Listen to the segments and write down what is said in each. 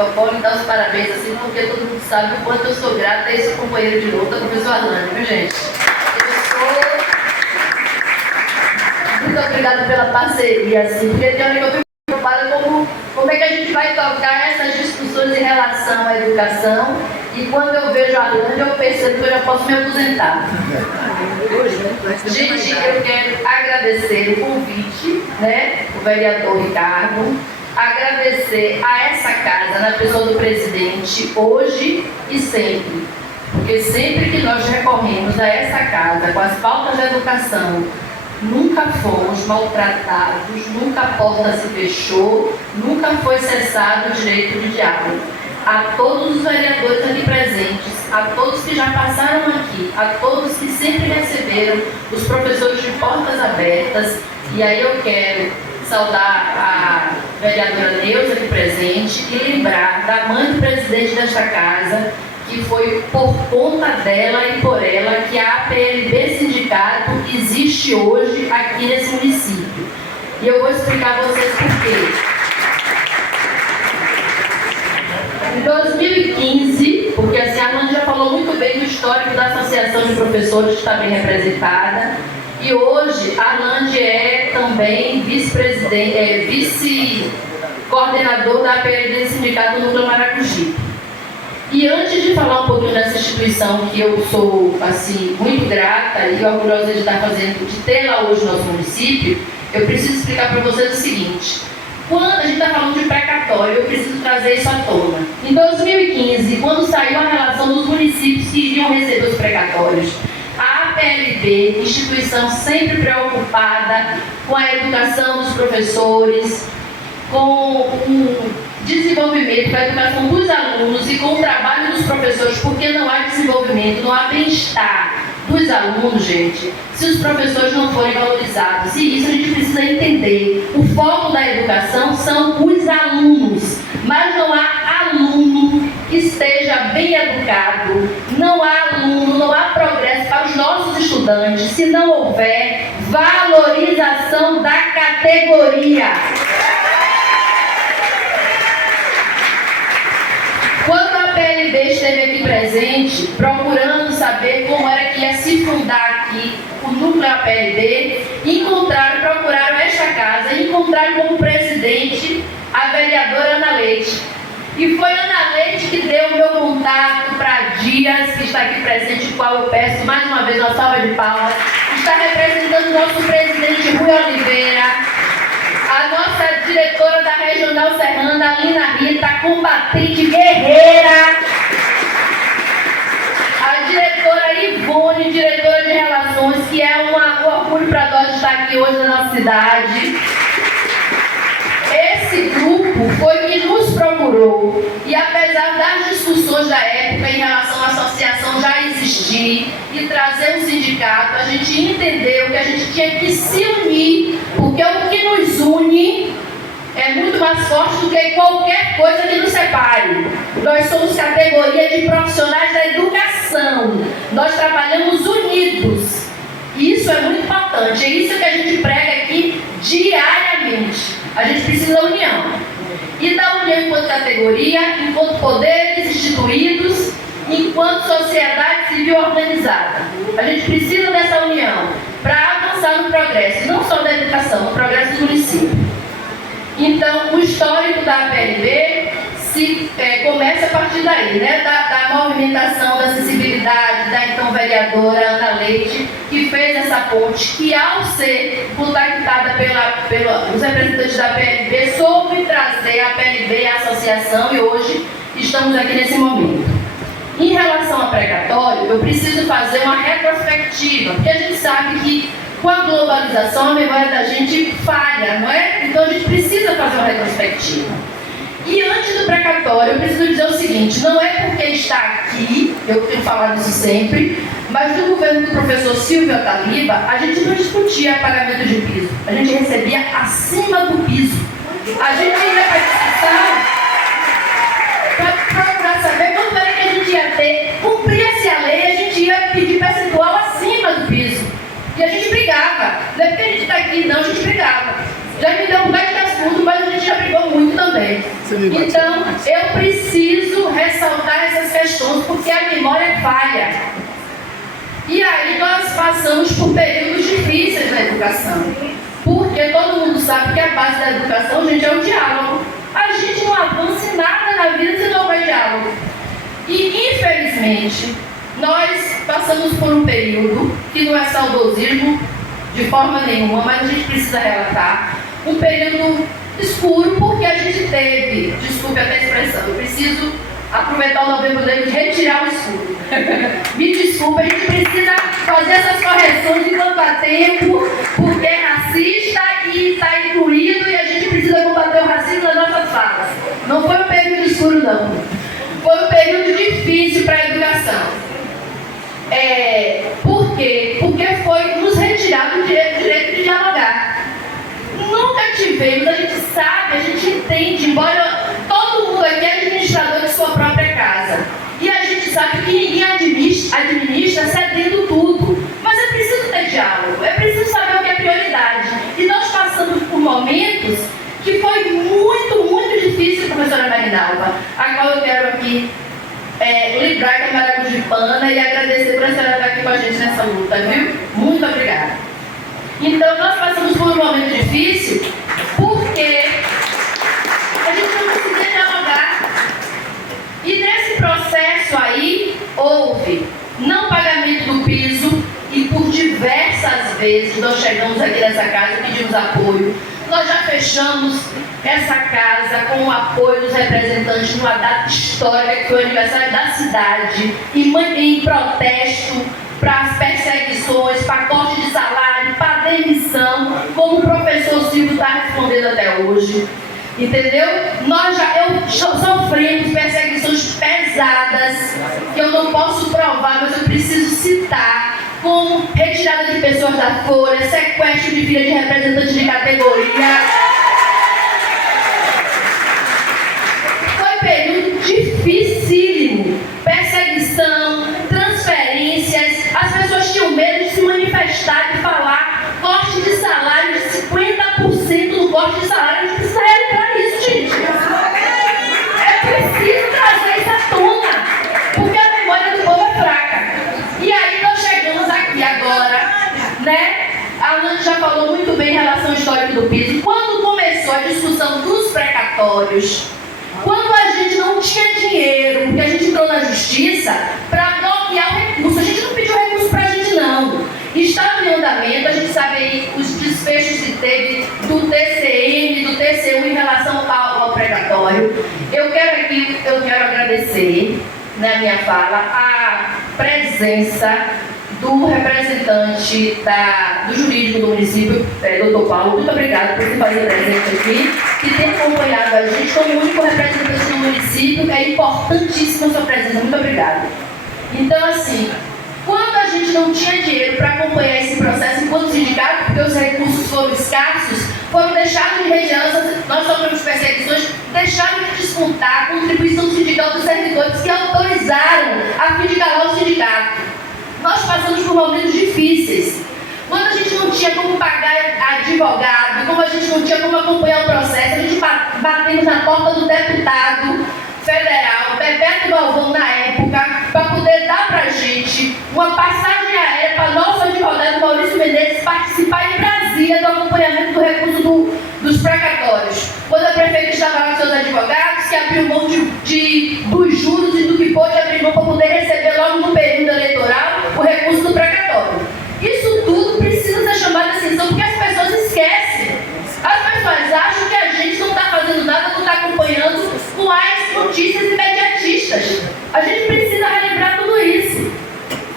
protocolo e dar os parabéns, assim, porque todo mundo sabe o quanto eu sou grata a esse companheiro de luta, o professor Arlande, viu, gente? Muito obrigada pela parceria, assim, porque tem hora que eu fico preocupada como é que a gente vai tocar essas discussões em relação à educação, e quando eu vejo a Arlande, eu percebo que eu já posso me aposentar. Gente, eu quero agradecer o convite, né, o vereador Ricardo, agradecer a essa casa, na pessoa do presidente, hoje e sempre. Porque sempre que nós recorremos a essa casa com as pautas da educação, nunca fomos maltratados, nunca a porta se fechou, nunca foi cessado o direito de diálogo. A todos os vereadores aqui presentes, a todos que já passaram aqui, a todos que sempre receberam os professores de portas abertas, e aí eu quero saudar a vereadora Neuza aqui presente e lembrar da mãe do presidente desta casa, que foi por conta dela e por ela que a APLB Sindicato existe hoje aqui nesse município. E eu vou explicar a vocês por quê. Em 2015, porque assim, a Arlande já falou muito bem do histórico da Associação de Professores, que está bem representada, e hoje a Arlande é também vice-coordenador da APLB Sindicato Núcleo Maracujipe. E antes de falar um pouquinho dessa instituição que eu sou assim, muito grata e orgulhosa de estar fazendo, de tê-la hoje no nosso município, eu preciso explicar para vocês o seguinte. Quando a gente está falando de precatório, eu preciso trazer isso à tona. Em 2015, quando saiu a relação dos municípios que iriam receber os precatórios, a APLB, instituição sempre preocupada com a educação dos professores, com o desenvolvimento, com a educação dos alunos e com o trabalho dos professores, porque não há desenvolvimento, não há bem-estar dos alunos, gente, se os professores não forem valorizados. E isso a gente precisa entender. O foco da educação são os alunos, mas não há aluno que esteja bem educado, não há aluno, não há progresso para os nossos estudantes se não houver valorização da categoria. Quando a APLB esteve aqui presente, procurando saber como era que ia se fundar aqui o núcleo APLB, procuraram esta casa, encontraram como presidente a vereadora Ana Leite. E foi Ana Leite que deu o meu contato para Dias, que está aqui presente, o qual eu peço mais uma vez uma salva de palmas, que está representando o nosso presidente Rui Oliveira, a nossa diretora da Regional Serrana, Lina Rita, combatente, guerreira, a diretora Ivone, diretora de Relações, que é um orgulho para nós estar aqui hoje na nossa cidade. Esse grupo foi que nos procurou e, apesar das discussões da época em relação à associação já existir e trazer um sindicato, a gente entendeu que a gente tinha que se unir, porque o que nos une é muito mais forte do que qualquer coisa que nos separe. Nós somos categoria de profissionais da educação, nós trabalhamos unidos. Isso é muito importante, é isso que a gente prega aqui diariamente. A gente precisa da união. E da união enquanto categoria, enquanto poderes instituídos, enquanto sociedade civil organizada. A gente precisa dessa união para avançar no progresso, não só da educação, no progresso do município. Então, o histórico da APLB começa a partir daí, né? Da movimentação, da acessibilidade da então vereadora Ana Leite, que fez essa ponte, que ao ser contactada pelos representantes da APLB, soube trazer a APLB à associação e hoje estamos aqui nesse momento. Em relação ao precatório, eu preciso fazer uma retrospectiva, porque a gente sabe que com a globalização a memória da gente falha, não é? Então a gente precisa fazer uma retrospectiva. E antes do precatório, eu preciso dizer o seguinte, não é porque está aqui, eu tenho falado isso sempre, mas no governo do professor Silvio Ataliba, a gente não discutia pagamento de piso, a gente recebia acima do piso. A gente ia para a discussão para procurar saber quanto era que a gente ia ter. Cumpria-se a lei, a gente ia pedir percentual acima do piso. E a gente brigava. Não é porque a gente está aqui, não, a gente brigava. Já me deu um baita de assunto, mas a gente já brigou muito também. também. Então, eu preciso ressaltar essas questões, porque a memória falha. E aí nós passamos por períodos difíceis na educação. Porque todo mundo sabe que a base da educação, gente, é o diálogo. A gente não avança em nada na vida se não houver diálogo. E, infelizmente, nós passamos por um período, que não é saudosismo de forma nenhuma, mas a gente precisa relatar, um período escuro, porque a gente teve, desculpe até a expressão, eu preciso aproveitar o Novembro Negro e retirar o escuro. Me desculpe, a gente precisa fazer essas correções enquanto há tempo, porque é racista e está incluído, e a gente precisa combater o racismo nas nossas falas. Não foi um período escuro, não. Foi um período difícil para a educação. Por quê? Porque foi nos retirado o direito de dialogar. Nunca tivemos, a gente sabe, a gente entende, embora todo mundo aqui é administrador de sua própria casa. E a gente sabe que ninguém administra cedendo tudo. Mas é preciso ter diálogo, é preciso saber o que é prioridade. E nós passamos por momentos que foi muito, muito difícil, professora Marinalva, a qual eu quero aqui livrar da Maracujipana e agradecer por a senhora estar aqui com a gente nessa luta, viu? Muito obrigada. Então, nós passamos por um momento difícil porque a gente não conseguia dialogar. E nesse processo aí, houve não pagamento do piso e por diversas vezes nós chegamos aqui nessa casa e pedimos apoio. Nós já fechamos essa casa com o apoio dos representantes numa data histórica, que foi o aniversário da cidade, em protesto para as perseguições, para corte de salário, para demissão, como o professor Silvio está respondendo até hoje. Entendeu? Sofremos perseguições pesadas, que eu não posso provar, mas eu preciso citar, como retirada de pessoas da folha, sequestro de filha de representantes de categoria. Foi um período dificílimo. Perseguição, transferências, as pessoas tinham medo de se manifestar, de falar, corte de salário de 50% do corte de salário. A gente precisa realizar isso, gente. É preciso trazer isso à tona, porque a memória do povo é fraca. E aí nós chegamos aqui agora, né? A Nani já falou muito bem em relação ao histórico do piso. Quando começou a discussão dos precatórios, quando a gente não tinha dinheiro, porque a gente entrou na justiça para bloquear o recurso, a gente não pediu recurso para a gente, não. Estava em andamento, a gente sabe aí os desfechos que teve do TCM, do TCU em relação ao precatório. Eu quero agradecer, na minha fala, a presença do representante do jurídico do município, doutor Paulo. Muito obrigada por se fazer presente aqui e ter acompanhado a gente como único representante do município. É importantíssima a sua presença. Muito obrigada. Então, assim, quando a gente não tinha dinheiro para acompanhar esse processo enquanto sindicato, porque os recursos foram escassos, foram deixados de retirar, nós sofremos perseguições, deixaram de descontar a contribuição sindical dos servidores que autorizaram a fim de calar o sindicato. Nós passamos por momentos difíceis. Quando a gente não tinha como pagar advogado, como a gente não tinha como acompanhar o processo, a gente batemos na porta do deputado federal, Bebeto Galvão, na época, para poder dar para a gente uma passagem aérea para nosso advogado Maurício Menezes participar em Brasília do acompanhamento do recurso dos precatórios. Quando a prefeita estava lá com seus advogados, que abriu mão dos juros e do que pôde abrir mão para poder receber logo no período eleitoral o recurso do precatório. Isso tudo precisa ser chamado de atenção, porque as pessoas esquecem. As pessoas acham que a gente não está fazendo nada, não está acompanhando com as notícias imediatistas. A gente precisa relembrar tudo isso.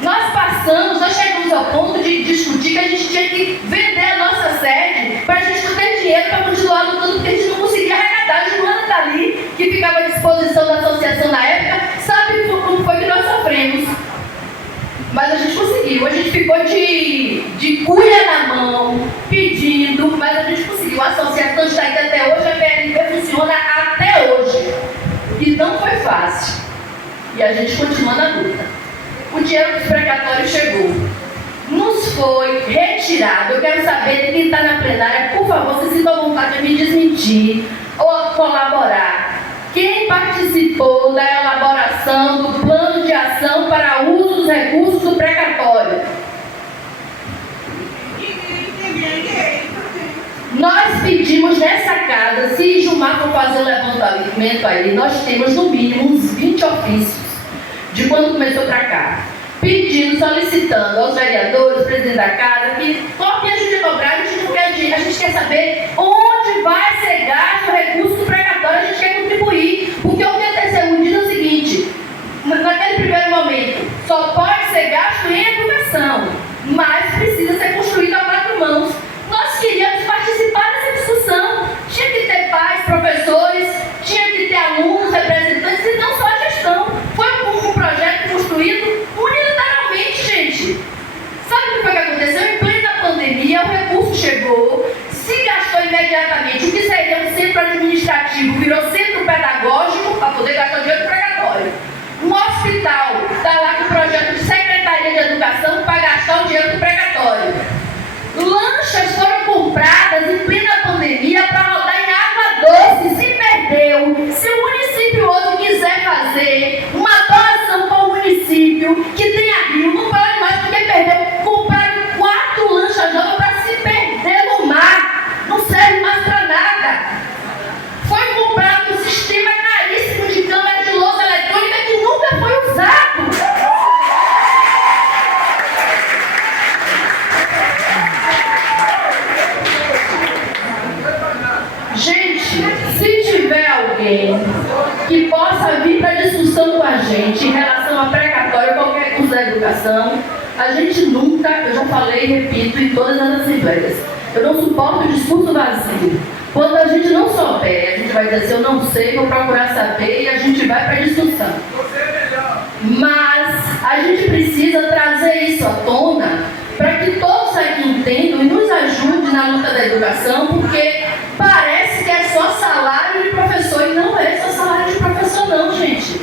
Nós chegamos ao ponto de discutir que a gente tinha que vender a nossa sede para a gente não ter dinheiro para continuar lutando, porque a gente não conseguia arrecadar. A Joana está ali, que ficava à disposição da associação na época, sabe como foi que nós sofremos. Mas a gente conseguiu, a gente ficou de cuia na mão, pedindo, mas a gente conseguiu. A associação está aqui até hoje, a PLP funciona até hoje. E não foi fácil. E a gente continua na luta. O dinheiro dos precatórios chegou. Nos foi retirado. Eu quero saber de quem está na plenária, por favor, se sinta à vontade de me desmentir. colaborar? Quem participou da elaboração do plano de ação para uso dos recursos do precatório? Nós pedimos nessa casa, se Gilmar for fazer o levantamento aí, nós temos no mínimo uns 20 ofícios de quando começou para cá, pedindo, solicitando aos vereadores, presidente da casa, que qualquer ajuda a cobrar, a gente quer saber onde vai ser gasto o recurso do precatório, a gente quer contribuir, porque o TCU diz o seguinte: naquele primeiro momento, só pode ser gasto em educação, mas precisa ser construído a 4 mãos. Nós queríamos participar dessa discussão. Tinha que ter pais, professores, tinha que ter alunos, representantes, e não só a gestão. Foi um projeto construído unilateralmente, gente. Sabe o que foi que aconteceu? Em plena pandemia, o recurso chegou, se gastou imediatamente. O que seria um centro administrativo virou centro pedagógico para poder gastar o dinheiro do precatório. Um hospital está lá com o projeto de Secretaria de Educação para gastar o dinheiro do precatório. Lanchas foram compradas em plena pandemia para rodar em água doce. Se perdeu. Se o município hoje quiser fazer uma doação para o município que tenha rio, não pode mais porque perdeu. Compraram 4 lanchas novas para se perder no mar. Não serve mais para nada. Foi comprado um sistema caríssimo de câmera de lousa eletrônica que nunca foi usado. Gente, se tiver alguém que possa vir para discussão com a gente em relação a precatório, qualquer curso da educação, a gente nunca, eu já falei e repito em todas as assembleias, eu não suporto o discurso vazio. Quando a gente não souber, a gente vai dizer assim: eu não sei, vou procurar saber, e a gente vai para a discussão. Mas a gente precisa trazer isso à tona para que todos aqui entendam e nos ajudem na luta da educação, porque parece que é só salário de professor, e não é só salário de professor não, gente.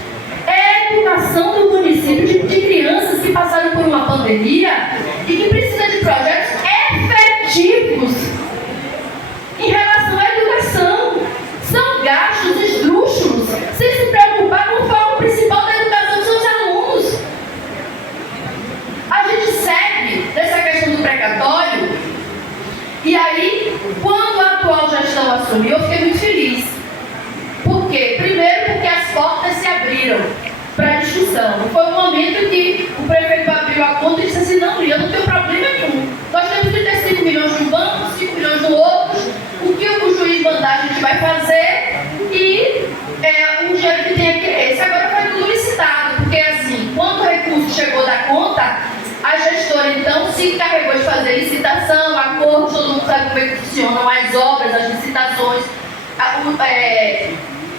É a educação do município de crianças que passaram por uma pandemia e que precisa de projetos efetivos em relação à educação. São gastos esdrúxulos, sem se preocupar com o foco principal da educação dos seus alunos. A gente segue nessa questão do precatório, e aí, quando a atual gestão assumiu, eu fiquei muito feliz. Por quê? Primeiro, porque as portas se abriram para a discussão. Foi um momento que o prefeito abriu a conta e disse assim: não, eu não tenho problema nenhum. Nós temos 35 milhões de um banco, 5 milhões do outro. O que o juiz mandar, a gente vai fazer, e um dinheiro que tem aqui é esse. Agora foi tudo licitado, porque assim, quando o recurso chegou da conta, a gestora então se encarregou de fazer licitação, acordo, todo mundo sabe como é que funcionam as obras, as licitações.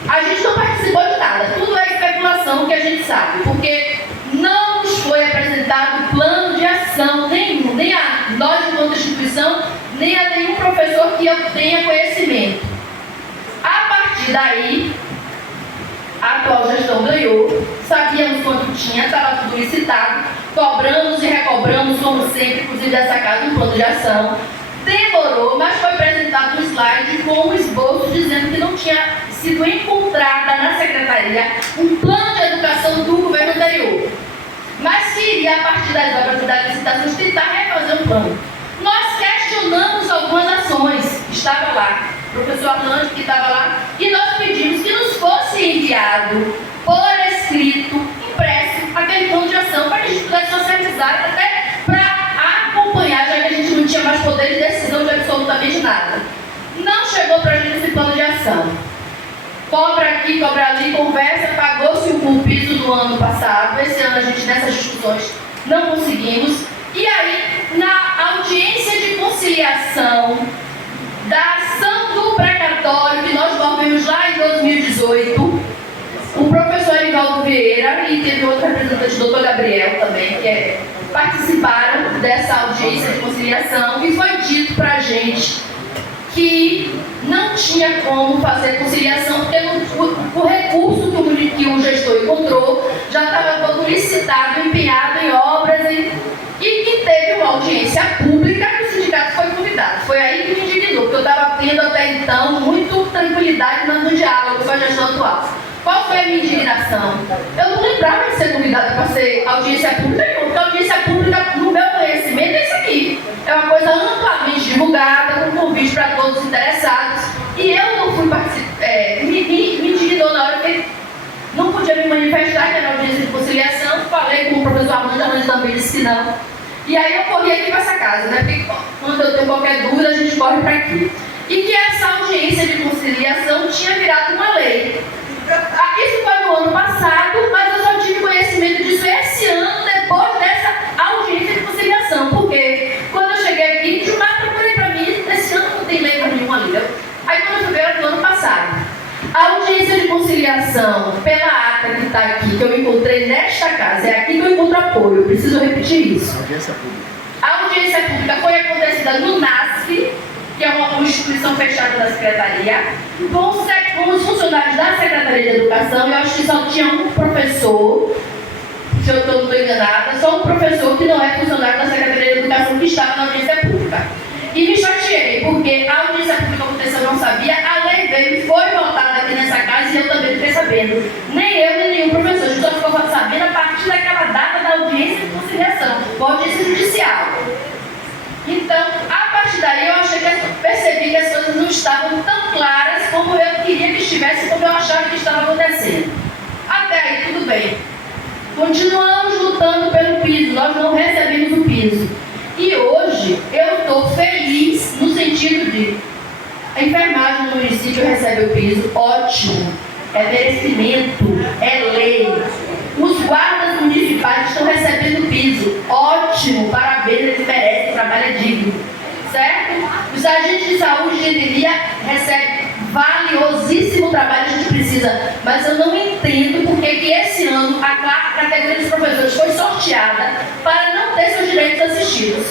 A gente não participou de nada, tudo é especulação que a gente sabe, porque não nos foi apresentado plano de ação nenhum, nem a nós enquanto instituição, nem a nenhum professor que eu tenha conhecimento. A partir daí, a atual gestão ganhou, sabíamos quanto tinha, estava tudo licitado, cobramos e recobramos, como sempre, inclusive dessa casa, um plano de ação. Demorou, mas foi apresentado um slide com um esboço dizendo que não tinha sido encontrada na secretaria um plano de educação do governo anterior, mas que iria, a partir das obras e das licitações, tentar refazer um plano. Nós questionamos algumas ações, estava lá, o professor Arnaldo que estava lá, e nós pedimos que nos fosse enviado por escrito, impresso, aquele plano de ação para a gente pudesse socializar, até para acompanhar, já que a gente não tinha mais poder de decisão de absolutamente nada. Não chegou para a gente esse plano de ação. Cobra aqui, cobra ali, conversa, pagou-se o piso do ano passado. Esse ano a gente, nessas discussões, não conseguimos. E aí, na audiência de conciliação da ação do precatório que nós movemos lá em 2018, o professor Erivaldo Vieira e teve outro representante, o doutor Gabriel também, que participaram dessa audiência de conciliação, e foi dito para a gente que não tinha como fazer conciliação, porque o recurso que o gestor encontrou já estava todo licitado, empenhado em obras, e que teve uma audiência pública que o sindicato foi convidado. Foi aí que me indignou, porque eu estava tendo até então muito tranquilidade no diálogo com a gestão atual. Qual foi a minha indignação? Eu não lembrava de ser convidada para ser audiência pública, porque a audiência pública, no meu conhecimento, é isso aqui. É uma coisa amplamente divulgada, com convite para todos os interessados. E eu não fui participar, me indignou na hora que não podia me manifestar, que era audiência de conciliação. Falei com o professor Armando também disse que não. E aí eu corri aqui para essa casa, né? Porque quando eu tenho qualquer dúvida, a gente corre para aqui. E que essa audiência de conciliação tinha virado uma lei. Isso foi no ano passado, mas eu só tive conhecimento disso esse ano, depois dessa audiência de conciliação. Porque quando eu cheguei aqui, Gilmar, procurei para mim, esse ano não tem lei nenhuma ali. Aí quando eu fui ver, era do ano passado. A audiência de conciliação, pela ata que está aqui, que eu encontrei nesta casa, é aqui que eu encontro apoio, eu preciso repetir isso. A audiência pública foi acontecida no NASF, que é uma instituição fechada da Secretaria, com os funcionários da Secretaria de Educação. Eu acho que só tinha um professor, se eu não estou enganada, só um professor que não é funcionário da Secretaria de Educação que estava na audiência pública. E me chateei, porque a audiência pública aconteceu, eu não sabia, a lei veio e foi votada aqui nessa casa e eu também fiquei sabendo. Nem eu, nem nenhum professor, a gente só ficou sabendo a partir daquela data da audiência de conciliação, com audiência judicial. Então, a partir daí, percebi que as coisas não estavam tão claras como eu queria que estivesse, como eu achava que estava acontecendo. Até aí, tudo bem. Continuamos lutando pelo piso, nós não recebemos o piso. E hoje, eu estou feliz no sentido de a enfermagem no município recebe o piso, ótimo. É merecimento, é lei. Os guardas municipais estão recebendo piso, ótimo, parabéns, eles merecem, o trabalho é digno, certo? Os agentes de saúde de Endelia recebem valiosíssimo trabalho, a gente precisa, mas eu não entendo porque que esse ano a categoria dos professores foi sorteada para não ter seus direitos assistidos.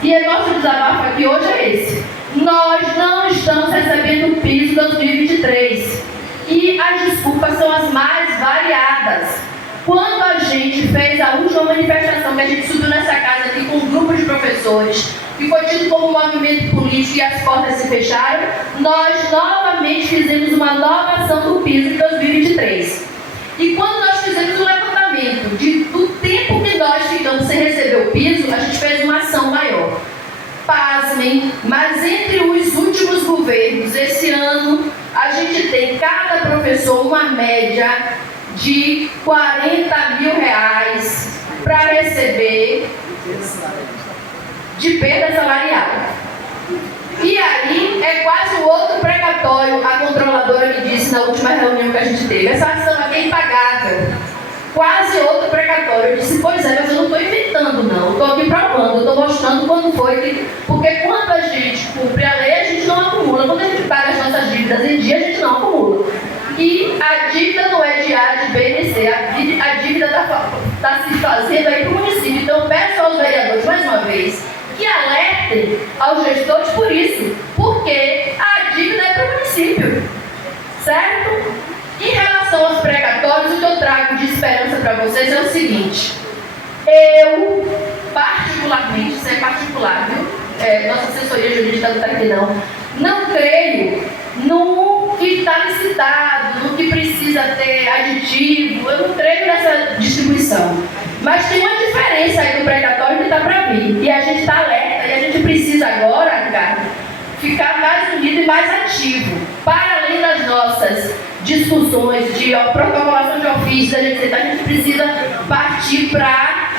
E o nosso desabafo aqui hoje é esse. Nós não estamos recebendo o piso 2023 e as desculpas são as mais variadas. Quando a gente fez a última manifestação que a gente subiu nessa casa aqui com um grupo de professores, que foi tido como movimento político e as portas se fecharam, nós novamente fizemos uma nova ação do piso em 2023. E quando nós fizemos o levantamento do tempo que nós ficamos sem receber o piso, a gente fez uma ação maior. Pasmem, mas entre os últimos governos, esse ano, a gente tem cada professor uma média de R$40 mil para receber de perda salarial. E aí é quase o outro precatório, a controladora me disse na última reunião que a gente teve. Essa ação aqui é impagável. Quase outro precatório. Eu disse, pois é, mas eu não estou inventando não, eu estou aqui provando, eu estou mostrando quando foi, porque quando a gente cumpre a lei, a gente não acumula. Quando a gente paga as nossas dívidas em dia, a gente não acumula. E a dívida não é de A, de B, de C. A dívida está se fazendo aí para o município. Então, eu peço aos vereadores, mais uma vez, que alertem aos gestores por isso. Porque a dívida é para o município. Certo? Em relação aos precatórios, o que eu trago de esperança para vocês é o seguinte. Eu, particularmente, isso é particular, viu? Nossa assessoria jurídica não está aqui não creio no que está licitado, no que precisa ter aditivo, eu não creio nessa distribuição. Mas tem uma diferença aí do precatório que está para vir, e a gente está alerta, e a gente precisa agora, Ricardo, ficar mais unido e mais ativo, para além das nossas discussões de protocolação de ofício, a gente precisa partir para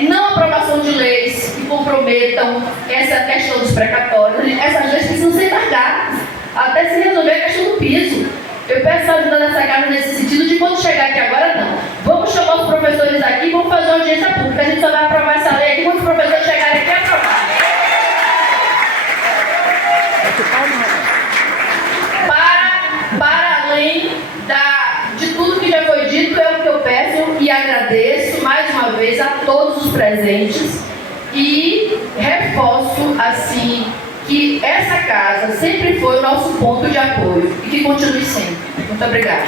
não aprovação de leis que comprometam essa questão dos precatórios. Essas leis precisam ser largadas até se resolver a questão do piso. Eu peço a ajuda dessa casa nesse sentido de quando chegar aqui agora, não. Vamos chamar os professores aqui e vamos fazer uma audiência pública. A gente só vai aprovar essa lei aqui quando os professores chegarem aqui e aprovar. Para além de tudo que já foi dito, é o que eu peço e agradeço mais uma vez a todos os presentes e reforço assim que essa casa sempre foi o nosso ponto de apoio e que continue sendo. Muito obrigada.